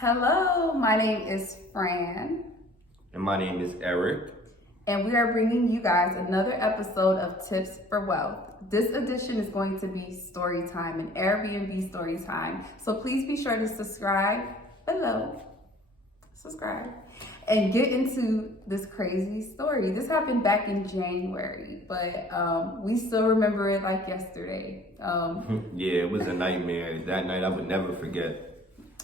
Hello, my name is Fran. And my name is Eric. And we are bringing you guys another episode of Tips for Wealth. This edition is going to be story time, an Airbnb story time. So please be sure to subscribe below. Subscribe. And get into this crazy story. This happened back in January, but we still remember it like yesterday. Yeah, it was a nightmare. That night I would never forget.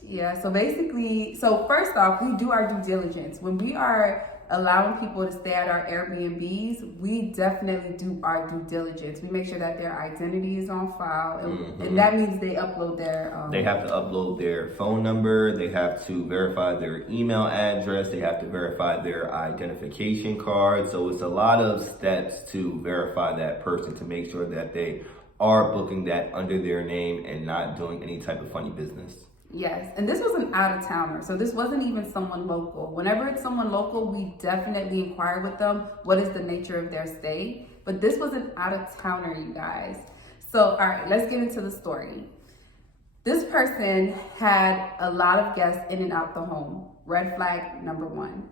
Yeah, so first off, we do our due diligence. When we are allowing people to stay at our Airbnbs, we definitely do our due diligence. We make sure that their identity is on file, and that means they upload their... They have to upload their phone number, they have to verify their email address, they have to verify their identification card. So it's a lot of steps to verify that person to make sure that they are booking that under their name and not doing any type of funny business. Yes, and this was an out-of-towner, so this wasn't even someone local. Whenever it's someone local, we definitely inquire with them what is the nature of their stay. But this was an out-of-towner, you guys. So, all right, let's get into the story. This person had a lot of guests in and out the home. Red flag number one.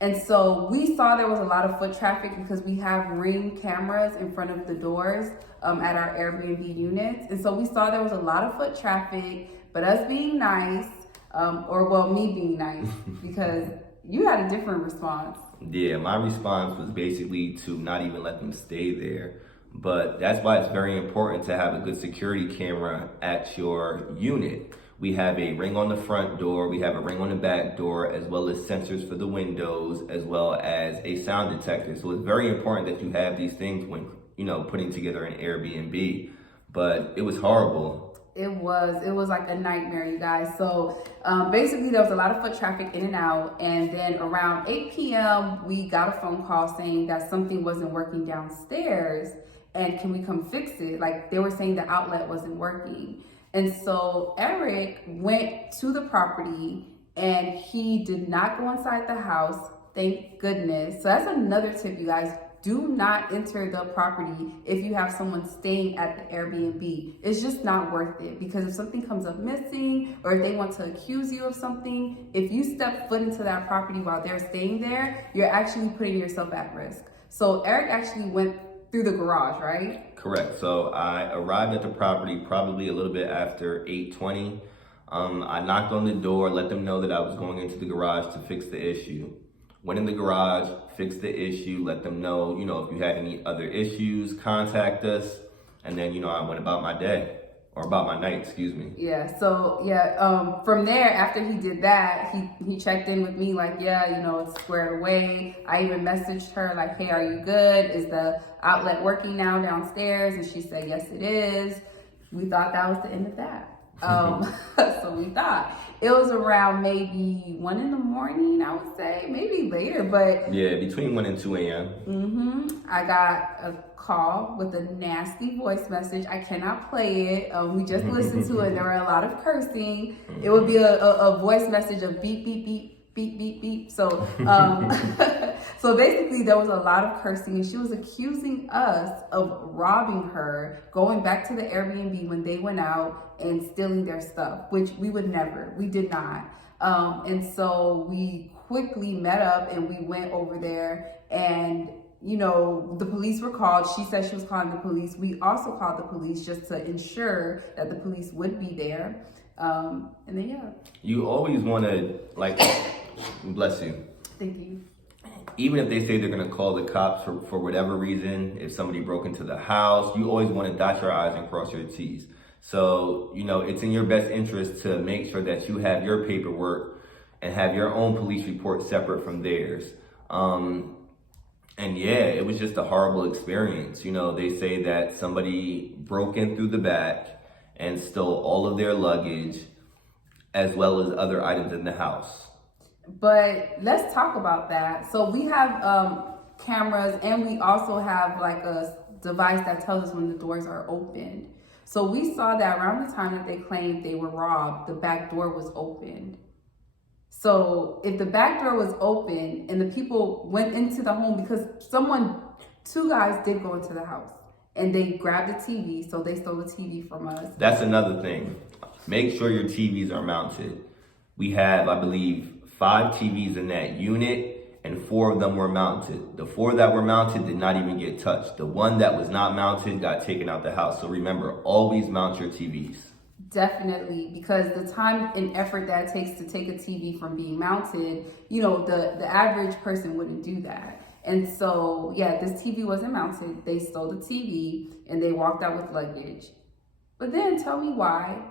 And so we saw there was a lot of foot traffic because we have Ring cameras in front of the doors at our Airbnb units. And so we saw there was a lot of foot traffic. But us being nice, me being nice, because you had a different response. Yeah, my response was basically to not even let them stay there. But that's why it's very important to have a good security camera at your unit. We have a ring on the front door, we have a ring on the back door, as well as sensors for the windows, as well as a sound detector. So it's very important that you have these things when, putting together an Airbnb. But it was horrible. It was like a nightmare, you guys. So basically there was a lot of foot traffic in and out. And then around 8 p.m., we got a phone call saying that something wasn't working downstairs. And can we come fix it? Like they were saying the outlet wasn't working. And so Eric went to the property and he did not go inside the house. Thank goodness. So that's another tip, you guys. Do not enter the property if you have someone staying at the Airbnb. It's just not worth it, because if something comes up missing or if they want to accuse you of something, if you step foot into that property while they're staying there, you're actually putting yourself at risk. So Eric actually went through the garage, right? Correct. So I arrived at the property probably a little bit after 8:20. I knocked on the door, let them know that I was going into the garage to fix the issue. Went in the garage, fixed the issue, let them know, if you had any other issues, contact us. And then, I went about my day, or about my night, excuse me. Yeah, so from there, after he did that, he checked in with me like, it's squared away. I even messaged her like, hey, are you good? Is the outlet working now downstairs? And she said, yes, it is. We thought that was the end of that. So we thought. It was around maybe 1 a.m, I would say, maybe later, but... Yeah, between 1 and 2 a.m. I got a call with a nasty voice message. I cannot play it. We just listened to it. There were a lot of cursing. It would be a voice message of beep, beep, beep, beep, beep, beep. So, so basically there was a lot of cursing, and she was accusing us of robbing her, going back to the Airbnb when they went out and stealing their stuff, which we would never. We did not. And so we quickly met up and we went over there, and the police were called. She said she was calling the police. We also called the police just to ensure that the police would be there. And then, yeah. You always want to, bless you. Thank you. Even if they say they're going to call the cops for whatever reason, if somebody broke into the house, you always want to dot your I's and cross your T's. So, it's in your best interest to make sure that you have your paperwork and have your own police report separate from theirs. And yeah, it was just a horrible experience. They say that somebody broke in through the back and stole all of their luggage as well as other items in the house. But let's talk about that. So we have cameras, and we also have like a device that tells us when the doors are opened. So we saw that around the time that they claimed they were robbed, the back door was opened. So if the back door was open and the people went into the home, because two guys did go into the house and they grabbed the TV, so they stole the TV from us. That's another thing. Make sure your TVs are mounted. We have, I believe, 5 TVs in that unit, and 4 of them were mounted. The 4 that were mounted did not even get touched. The one that was not mounted got taken out the house. So remember, always mount your TVs. Definitely, because the time and effort that it takes to take a TV from being mounted, you know, the average person wouldn't do that. And so, yeah, this TV wasn't mounted. They stole the TV and they walked out with luggage. But then tell me why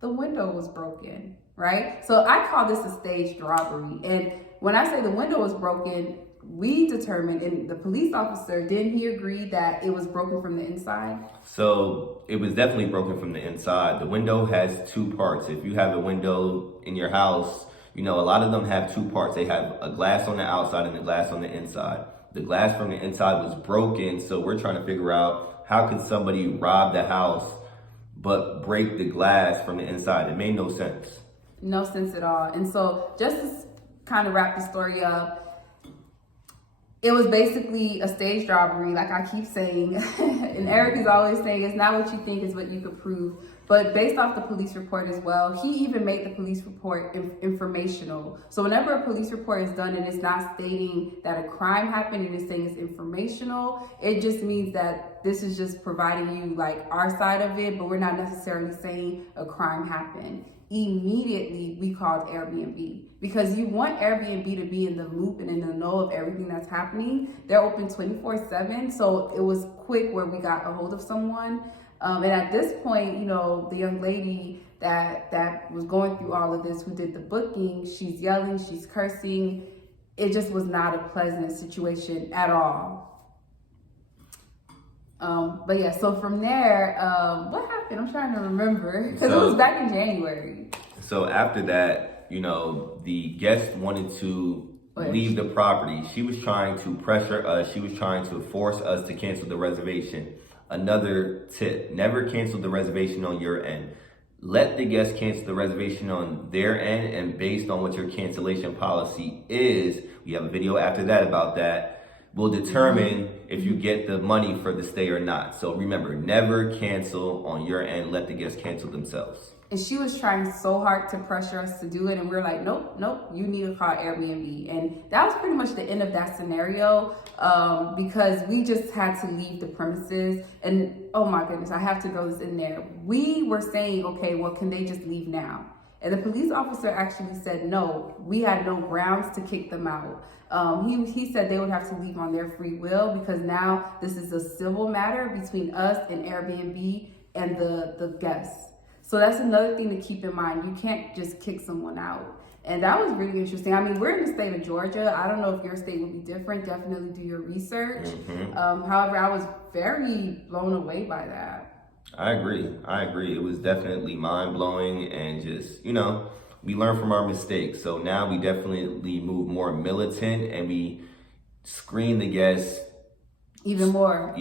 the window was broken, right? So I call this a staged robbery. And when I say the window was broken, we determined, and the police officer, didn't he agree that it was broken from the inside? So it was definitely broken from the inside. The window has 2 parts. If you have a window in your house, you know, a lot of them have 2 parts. They have a glass on the outside and a glass on the inside. The glass from the inside was broken, so we're trying to figure out how could somebody rob the house but break the glass from the inside. It made no sense. No sense at all. And so just to kind of wrap the story up, it was basically a staged robbery, like I keep saying. And Eric is always saying it's not what you think, it's what you could prove. But based off the police report as well, he even made the police report informational. So whenever a police report is done and it's not stating that a crime happened and it's saying it's informational, it just means that this is just providing you like our side of it, but we're not necessarily saying a crime happened. Immediately we called Airbnb, because you want Airbnb to be in the loop and in the know of everything that's happening. They're open 24/7, so it was quick where we got a hold of someone. And at this point, you know, the young lady that was going through all of this, who did the booking, she's yelling, she's cursing. It just was not a pleasant situation at all. But yeah, so from there, what happened? I'm trying to remember, because it was back in January. So after that, you know, the guest wanted to leave the property. She was trying to pressure us. She was trying to force us to cancel the reservation. Another tip, never cancel the reservation on your end. Let the guest cancel the reservation on their end, and based on what your cancellation policy is, we have a video after that about that, will determine if you get the money for the stay or not. So remember, never cancel on your end. Let the guests cancel themselves. And she was trying so hard to pressure us to do it. And we're like, nope, you need to call Airbnb. And that was pretty much the end of that scenario, because we just had to leave the premises. And oh my goodness, I have to throw this in there. We were saying, okay, well, can they just leave now? And the police officer actually said, no, we had no grounds to kick them out. He said they would have to leave on their free will, because now this is a civil matter between us and Airbnb and the guests. So that's another thing to keep in mind. You can't just kick someone out. And that was really interesting. I mean, we're in the state of Georgia. I don't know if your state would be different. Definitely do your research. However, I was very blown away by that. I agree. It was definitely mind-blowing, and just, you know, we learn from our mistakes. So now we definitely move more militant, and we screen the guests even more.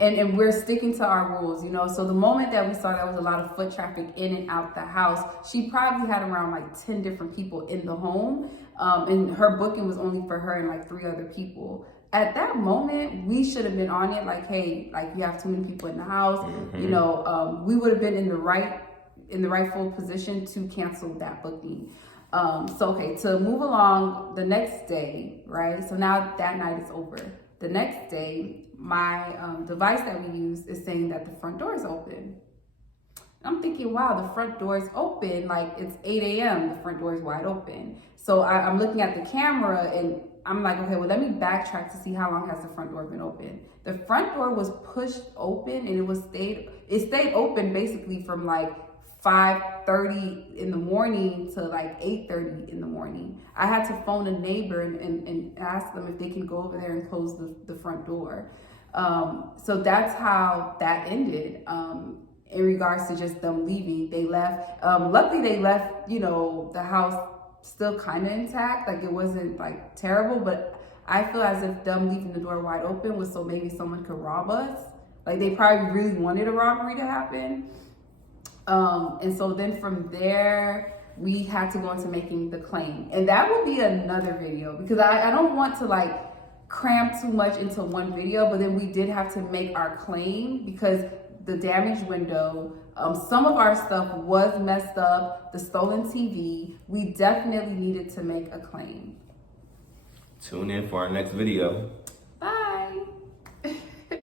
And we're sticking to our rules, you know. So the moment that we saw there was a lot of foot traffic in and out the house, she probably had around like 10 different people in the home. And her booking was only for her and like 3 other people. At that moment, we should have been on it, like, hey, like, you have too many people in the house. You know, we would have been in the rightful position to cancel that booking. So okay, to move along, the next day, right? So now that night is over. The next day, my device that we use is saying that the front door is open. I'm thinking, wow, the front door is open. Like, it's 8 a.m. The front door is wide open. So I'm looking at the camera and I'm like, okay, well, let me backtrack to see how long has the front door been open. The front door was pushed open, and it stayed open basically from like 5:30 in the morning to like 8:30 in the morning. I had to phone a neighbor and ask them if they can go over there and close the front door. So that's how that ended. In regards to just them leaving, they left. Luckily they left, you know, the house still kind of intact. Like, it wasn't like terrible, but I feel as if them leaving the door wide open was so maybe someone could rob us. Like, they probably really wanted a robbery to happen. And so then from there, we had to go into making the claim. And that will be another video, because I don't want to like cram too much into one video, but then we did have to make our claim, because the damaged window. Some of our stuff was messed up, the stolen TV. We definitely needed to make a claim. Tune in for our next video.